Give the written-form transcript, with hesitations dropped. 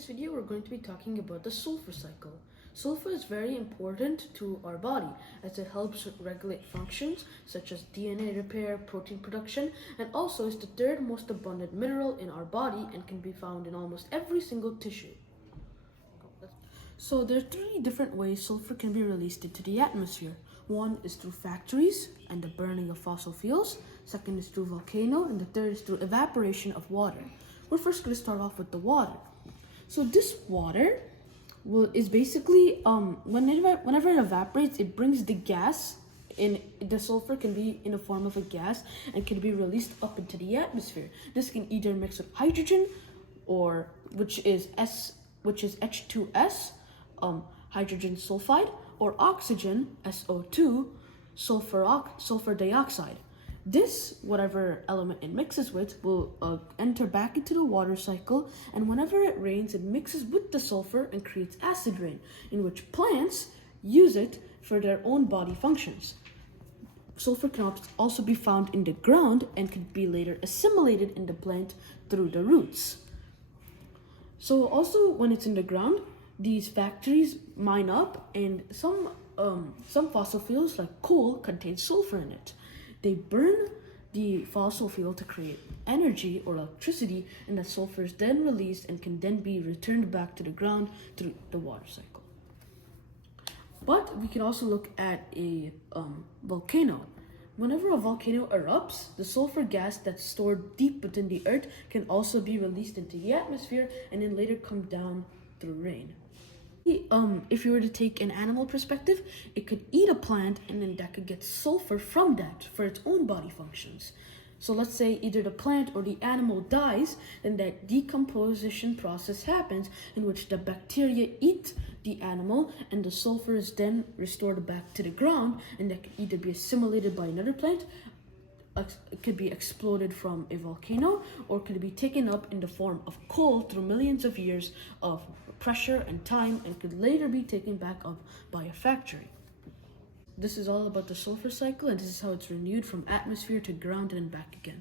this video, we're going to be talking about the sulfur cycle. Sulfur is very important to our body as it helps regulate functions such as DNA repair, protein production, and also is the third most abundant mineral in our body and can be found in almost every single tissue. So there are three different ways sulfur can be released into the atmosphere. One is through factories and the burning of fossil fuels. Second is through volcano, and the third is through evaporation of water. We're first going to start off with the water. So this water is basically whenever it evaporates, it brings the gas in. The sulfur can be in the form of a gas and can be released up into the atmosphere. This can either mix with hydrogen, or which is H2S, hydrogen sulfide, or oxygen, SO2, sulfur dioxide. This, whatever element it mixes with, will enter back into the water cycle, and whenever it rains, it mixes with the sulfur and creates acid rain, in which plants use it for their own body functions. Sulfur can also be found in the ground and can be later assimilated in the plant through the roots. So also when it's in the ground, these factories mine up, and some fossil fuels like coal contain sulfur in it. They burn the fossil fuel to create energy or electricity, and that sulfur is then released and can then be returned back to the ground through the water cycle. But we can also look at a volcano. Whenever a volcano erupts, the sulfur gas that's stored deep within the earth can also be released into the atmosphere and then later come down through rain. If you were to take an animal perspective, it could eat a plant and then that could get sulfur from that for its own body functions. So let's say either the plant or the animal dies, then that decomposition process happens in which the bacteria eat the animal and the sulfur is then restored back to the ground, and that could either be assimilated by another plant, it could be exploded from a volcano, or could be taken up in the form of coal through millions of years of pressure and time, and could later be taken back up by a factory. This is all about the sulfur cycle, and this is how it's renewed from atmosphere to ground and back again.